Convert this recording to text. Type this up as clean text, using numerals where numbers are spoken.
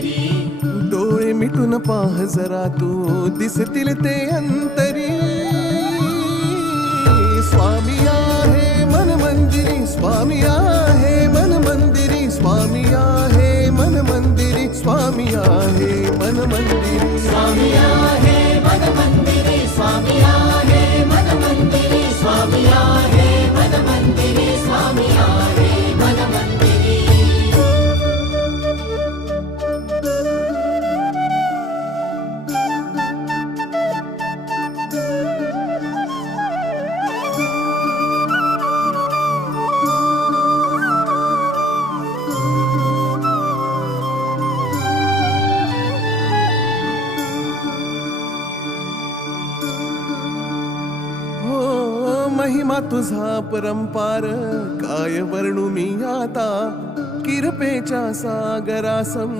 मंदिरी. डोळे मिटून पाह जरा तू दिसतील ते अंतरी. स्वामी आहे मन मंदिरी, स्वामी आहे मन मंदिरी, स्वामी आहे मन मंदिरी, स्वामी आहे मन मंदिरी. स्वामी आहे मन मंदिरी, स्वामी आहे मन मंदिरी, स्वामी आहे मन मंदिरी, स्वामी आहे मन मंदिरी. महिमा तुझा परंपार काय वर्णू मी आता. किरपेच्या सागरासम